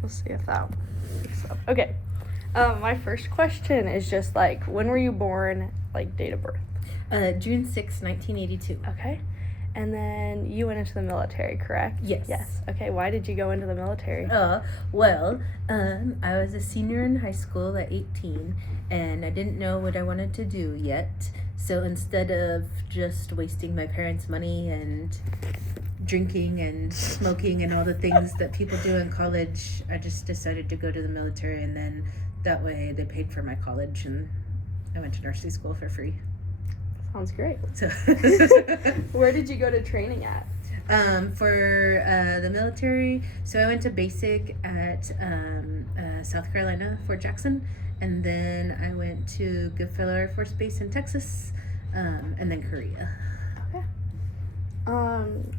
We'll see if that picks up. Okay. My first question is just like, when were you born? Like date of birth. June 6, 1982. Okay. And then you went into the military, correct? Yes. Yes. Okay. Why did you go into the military? I was a senior in high school at 18, and I didn't know what I wanted to do yet. So instead of just wasting my parents' money and drinking and smoking and all the things that people do in college, I just decided to go to the military, and then that way they paid for my college, and I went to nursing school for free. Sounds great. So Where did you go to training at? For the military, so I went to basic at South Carolina, Fort Jackson, and then I went to Goodfellow Air Force Base in Texas, and then Korea. Okay.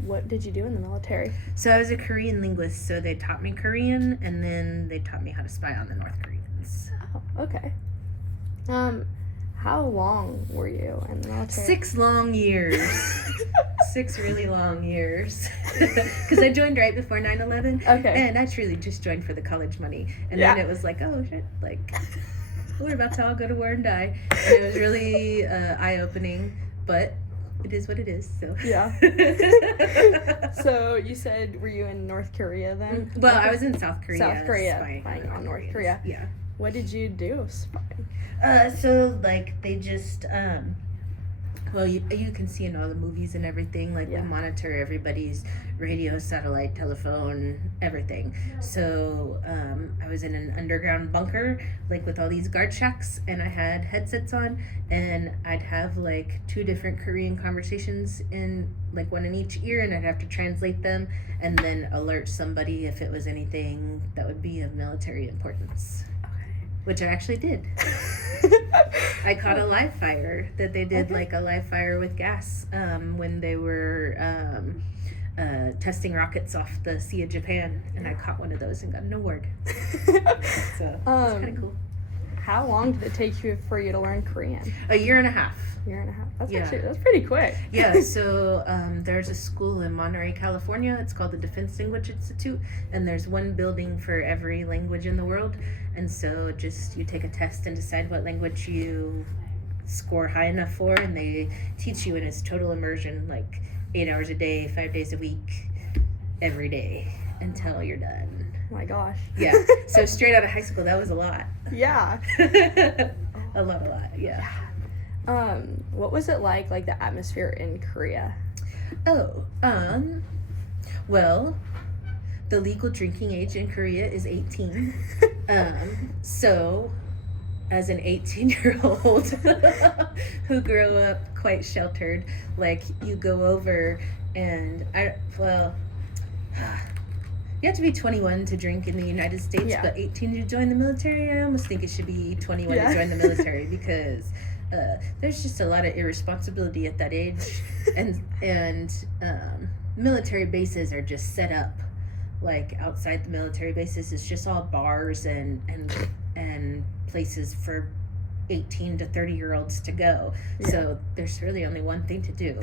What did you do in the military? So I was a Korean linguist, so they taught me Korean, and then they taught me how to spy on the North Koreans. Oh, okay. How long were you in the military? 6 long years. 6 really long years. Because I joined right before 9/11. Okay. And I truly just joined for the college money. And Yeah. then it was like, oh shit, like, we're about to all go to war and die. And it was really eye-opening, but it is what it is, so. Yeah. So you said, were you in North Korea then? Well, I was in South Korea. South Korea, spying on North Koreans. Korea. Yeah. What did you do spying? So like they just well, you can see in all the movies and everything, like Yeah. they monitor everybody's radio, satellite, telephone, everything. So I was in an underground bunker, like with all these guard shacks, and I had headsets on, and I'd have like 2 different Korean conversations in like one in each ear, and I'd have to translate them and then alert somebody if it was anything that would be of military importance. Which I actually did. I caught a live fire that they did, Okay. like a live fire with gas when they were testing rockets off the Sea of Japan, and I caught one of those and got an award. So it's kind of cool. How long did it take you for you to learn Korean? A year and a half. Year and a half. That's Yeah. that's pretty quick. Yeah, so there's a school in Monterey, California. It's called the Defense Language Institute, and there's one building for every language in the world. And so just you take a test and decide what language you score high enough for, and they teach you, and it's total immersion, like 8 hours a day, 5 days a week, every day until you're done. Oh my gosh. Yeah, so straight out of high school, that was a lot. Yeah. a lot, yeah. What was it like the atmosphere in Korea? Oh, well, the legal drinking age in Korea is 18. So, as an 18-year-old who grew up quite sheltered, like, you go over and you have to be 21 to drink in the United States, Yeah. but 18 to join the military. I almost think it should be 21 Yeah. to join the military because there's just a lot of irresponsibility at that age, and military bases are just set up like outside the military bases. It's just all bars and places for 18 to 30-year-olds to go. Yeah. So there's really only one thing to do,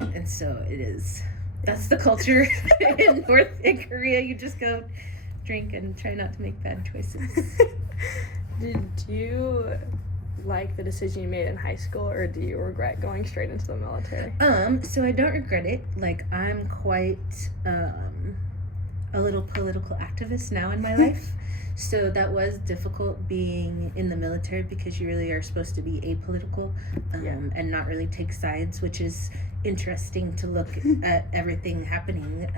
and so it is. That's the culture in Korea. You just go drink and try not to make bad choices. Did you like the decision you made in high school, or do you regret going straight into the military? So I don't regret it. Like, I'm quite a little political activist now in my life. So that was difficult being in the military because you really are supposed to be apolitical and not really take sides, which is interesting to look at everything happening.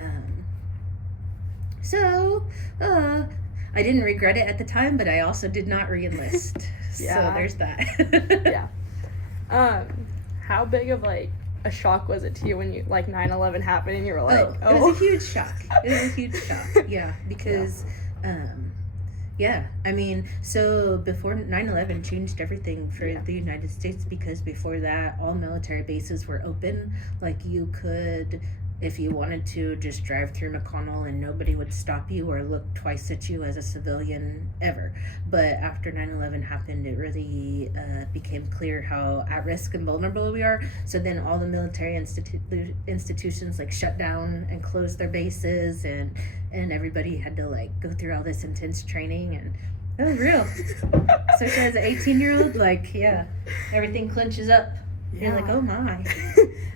So I didn't regret it at the time, but I also did not re-enlist. Yeah. So there's that. Yeah. How big of a shock was it to you when 9/11 happened and you were like, It was a huge shock. It was a huge shock. Yeah, because I mean, so before 9/11 changed everything for the United States, because before that all military bases were open. Like, you could if you wanted to just drive through McConnell and nobody would stop you or look twice at you as a civilian ever. But after 9/11 happened, it really became clear how at risk and vulnerable we are. So then all the military institutions like shut down and closed their bases, and everybody had to like go through all this intense training. And oh, real. So as an 18-year-old, like, yeah, everything clenches up. Yeah. You're like, oh my.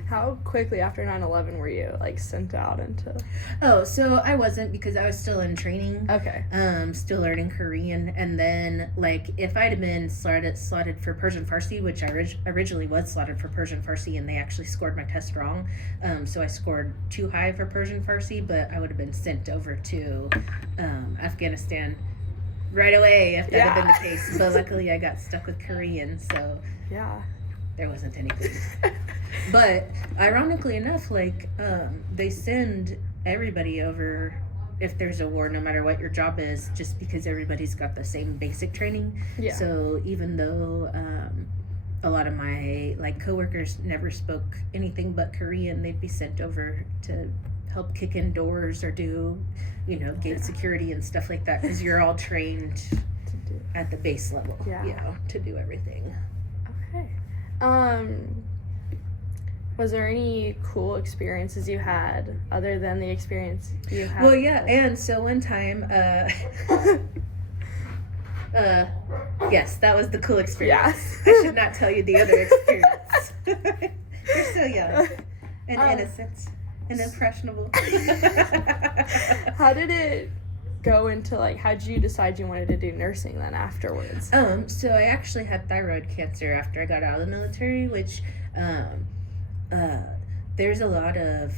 How quickly after 9/11 were you like sent out into? Oh, so I wasn't, because I was still in training. Okay. Still learning Korean, and then like if I'd have been slotted for Persian Farsi, which I originally was slotted for Persian Farsi, and they actually scored my test wrong, so I scored too high for Persian Farsi, but I would have been sent over to Afghanistan right away if that had been the case. But luckily I got stuck with Korean, so yeah, there wasn't anything. But ironically enough, like they send everybody over if there's a war, no matter what your job is, just because everybody's got the same basic training. Yeah. So even though a lot of my like coworkers never spoke anything but Korean, they'd be sent over to help kick in doors or do, gate security and stuff like that, because you're all trained at the base level, to do everything. Okay. Was there any cool experiences you had other than the experience you had? Well, yeah, and so one time, yes, that was the cool experience. I should not tell you the other experience. You're so young and innocent and impressionable. How did it go into, like, how did you decide you wanted to do nursing then afterwards? So I actually had thyroid cancer after I got out of the military, which, there's a lot of,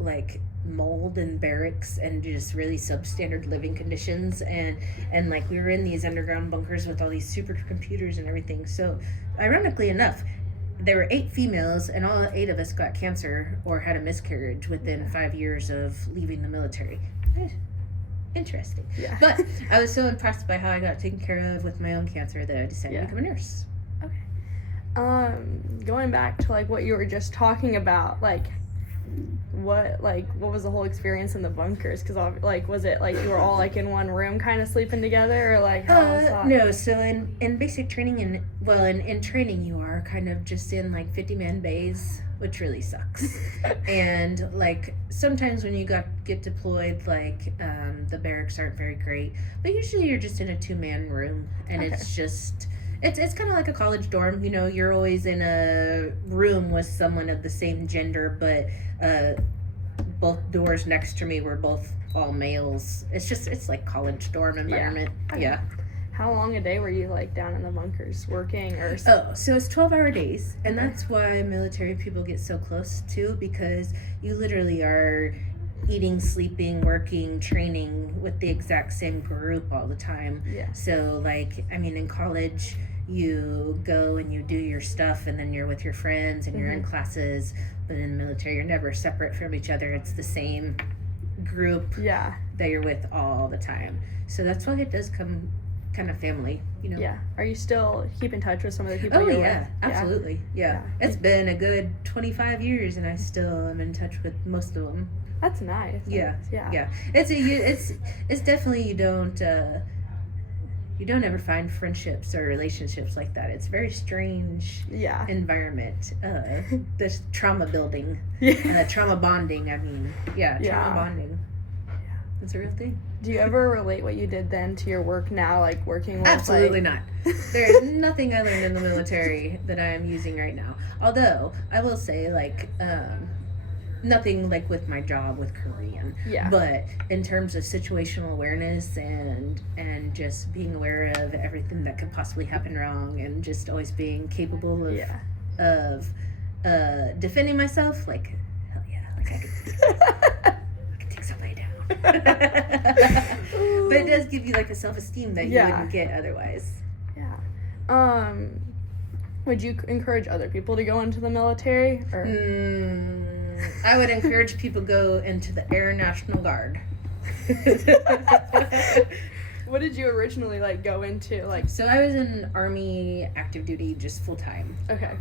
like, mold in barracks and just really substandard living conditions, and like we were in these underground bunkers with all these supercomputers and everything. So ironically enough, there were 8 females, and all 8 of us got cancer or had a miscarriage within 5 years of leaving the military. Interesting. Yeah. But I was so impressed by how I got taken care of with my own cancer that I decided to become a nurse. Going back to like what you were just talking about, like what was the whole experience in the bunkers? Because like, was it like you were all like in one room kind of sleeping together, or like how was that? No, so in basic training, in training you are kind of just in like 50-man bays, which really sucks. And like sometimes when you get deployed, like the barracks aren't very great, but usually you're just in a 2-man room, and it's just it's kind of like a college dorm. You're always in a room with someone of the same gender, but both doors next to me were both all males. It's like college dorm environment. Yeah. How long a day were you like down in the bunkers working or? Oh, so it's 12-hour days, and that's why military people get so close too, because you literally are eating, sleeping, working, training with the exact same group all the time. Yeah. So like, I mean, in college you go and you do your stuff, and then you're with your friends and you're in classes, but in the military you're never separate from each other. It's the same group that you're with all the time. So that's why it does come kind of family, Yeah. Are you still keep in touch with some of the people you're with? Absolutely. Yeah. It's been a good 25 years and I still am in touch with most of them. That's nice. Yeah. It's definitely you don't ever find friendships or relationships like that. It's a very strange environment. This trauma building, trauma bonding. I mean, trauma bonding. It's a real thing. Do you ever relate what you did then to your work now, like working with? Absolutely not. There's nothing I learned in the military that I am using right now. Although I will say, like, nothing like with my job with Korean. Yeah. But in terms of situational awareness and just being aware of everything that could possibly happen wrong, and just always being capable of defending myself, like, hell yeah, like I could take somebody down. But it does give you like a self-esteem that you wouldn't get otherwise. Yeah. Would you encourage other people to go into the military? Or? I would encourage people to go into the Air National Guard. What did you originally like go into? Like, so I was in Army active duty, just full time. Okay.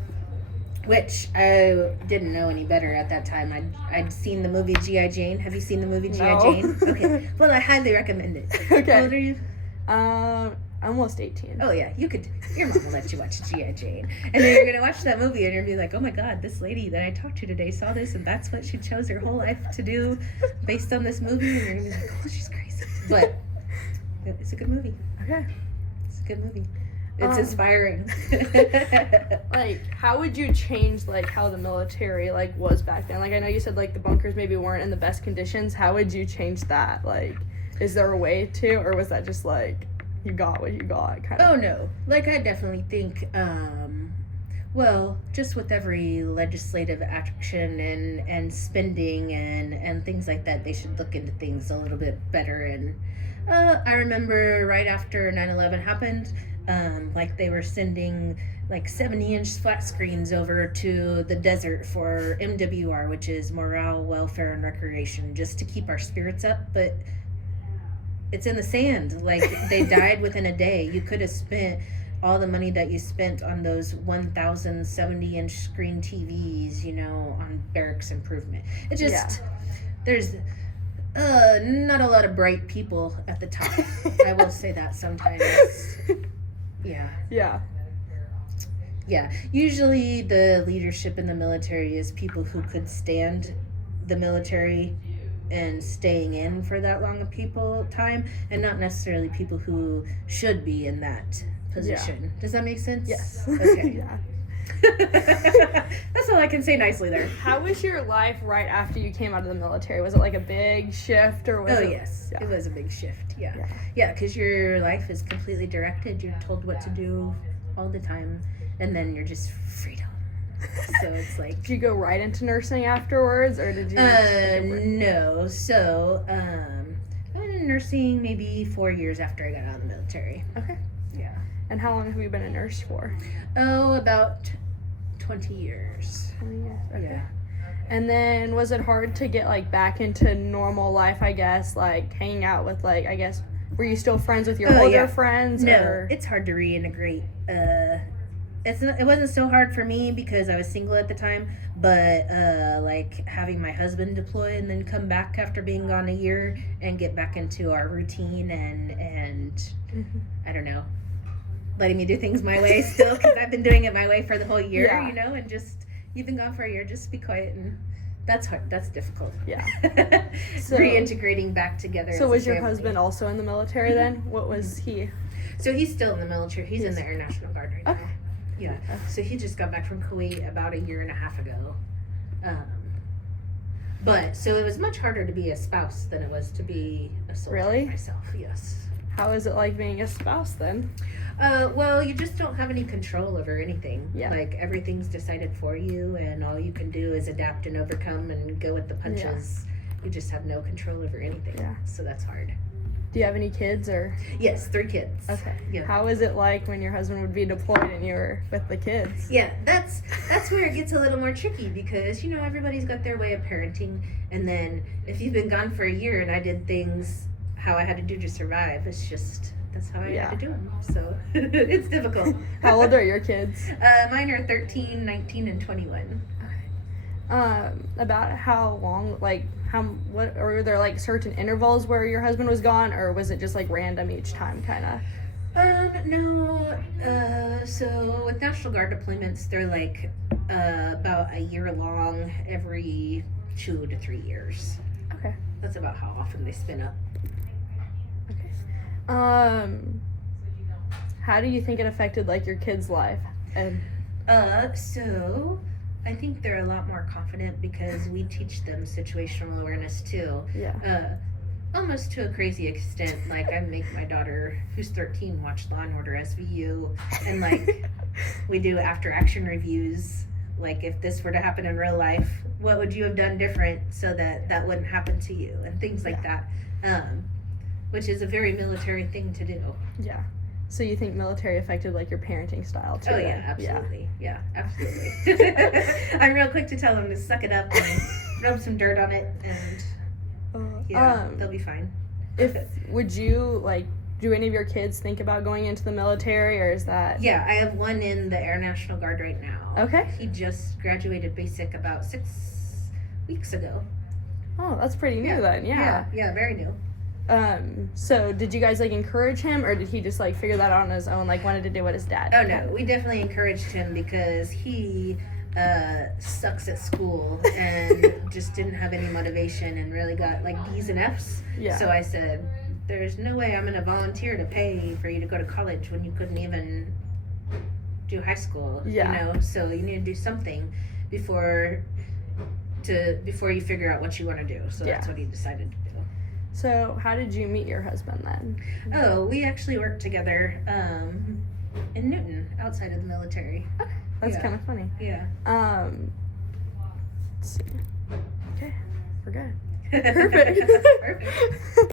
which I didn't know any better at that time. I'd seen the movie G.I. Jane. Have you seen the movie G.I. No. Jane? Okay. Well, I highly recommend it. Okay. How old are you? Almost 18. Oh yeah, you could. Your mom will let you watch G.I. Jane, and then you're gonna watch that movie, and you're gonna be like, "Oh my God, this lady that I talked to today saw this, and that's what she chose her whole life to do, based on this movie." And you're gonna be like, "Oh, she's crazy," but it's a good movie. Okay. It's a good movie. It's inspiring. Like, how would you change, like, how the military, like, was back then? Like, I know you said, like, the bunkers maybe weren't in the best conditions. How would you change that? Like, is there a way to, or was that just, like, you got what you got, kind of? Oh no, like I definitely think, well, just with every legislative action and spending and things like that, they should look into things a little bit better. And I remember right after 9/11 happened, like they were sending like 70-inch flat screens over to the desert for MWR, which is Morale, Welfare, and Recreation, just to keep our spirits up. But it's in the sand. Like, they died within a day. You could have spent all the money that you spent on those 1,000 70-inch screen TVs, you know, on barracks improvement. It just, there's not a lot of bright people at the top. I will say that sometimes. Yeah. Yeah. Yeah. Usually the leadership in the military is people who could stand the military and staying in for that long of time, and not necessarily people who should be in that position. Does that make sense? Yes. Okay. Yeah. That's all I can say nicely there. How was your life right after you came out of the military? Was it like a big shift, or was it? Yes. Yeah. It was a big shift. Yeah. Yeah. Yeah, because your life is completely directed. You're told what to do all the time, and then you're just freedom. So it's like, Did you go right into nursing afterwards, or did you? no. So, I went in nursing maybe 4 years after I got out of the military. Okay. Yeah. And how long have you been a nurse for? Oh, about 20 years. 20 years. Okay. Yeah. And then was it hard to get like back into normal life, I guess, like hanging out with, like, I guess, were you still friends with your older friends? No, or? it's hard to reintegrate. It wasn't so hard for me because I was single at the time, but like having my husband deploy and then come back after being gone a year and get back into our routine and Mhm. I don't know, letting me do things my way still, because I've been doing it my way for the whole year, Yeah. you know, and just, you've been gone for a year, just be quiet, and that's hard. That's difficult. Yeah. So- Reintegrating back together. So as was a your family. husband also in the military then? What was he? So he's still in the military. He's in the Air National Guard right now. Okay. Yeah. So he just got back from Kuwait about a year and a half ago. But so it was much harder to be a spouse than it was to be a soldier Really? myself. Yes. How is it like being a spouse then? Well, you just don't have any control over anything. Yeah. Like, everything's decided for you, and all you can do is adapt and overcome and go with the punches. You just have no control over anything. Yeah. So that's hard. Do you have any kids, or? Yes, 3 kids. Okay. Yeah. How is it like when your husband would be deployed and you were with the kids? Yeah, that's where it gets a little more tricky, because, you know, everybody's got their way of parenting, and then if you've been gone for a year and I did things how I had to do to survive, it's just, that's how I Yeah. had to do them. So it's difficult. How old are your kids? Mine are 13, 19, and 21. About how long, like, what, or were there like certain intervals where your husband was gone, or was it just like random each time, kind of? No. So with National Guard deployments, they're like about a year long every 2 to 3 years. Okay. That's about how often they spin up. Okay. How do you think it affected like your kids' life? And So I think they're a lot more confident because we teach them situational awareness too. yeah. Almost to a crazy extent. Like, I make my daughter, who's 13, watch Law and Order SVU, and like we do after action reviews. Like, if this were to happen in real life, what would you have done different so that that wouldn't happen to you, and things like that. Which is a very military thing to do. Yeah. So you think military affected like your parenting style too? Oh yeah, then? absolutely. Yeah, absolutely. I'm real quick to tell them to suck it up and rub some dirt on it, and Yeah. yeah, they'll be fine. Would you like do any of your kids think about going into the military, or is that? Yeah, I have one in the Air National Guard right now. Okay. He just graduated basic about 6 weeks ago. Oh, that's pretty new then. Yeah. Yeah, very new. So did you guys like encourage him, or did he just like figure that out on his own, like wanted to do what his dad Oh did? no, we definitely encouraged him because he sucks at school and just didn't have any motivation and really got like D's and F's. Yeah. So I said, there's no way I'm going to volunteer to pay for you to go to college when you couldn't even do high school. Yeah. You know, so you need to do something before you figure out what you want to do. So that's Yeah. what he decided to do. So how did you meet your husband then? Oh, we actually worked together in Newton, outside of the military. That's Yeah. kind of funny. Yeah. Let's see. Okay, we're good. Perfect.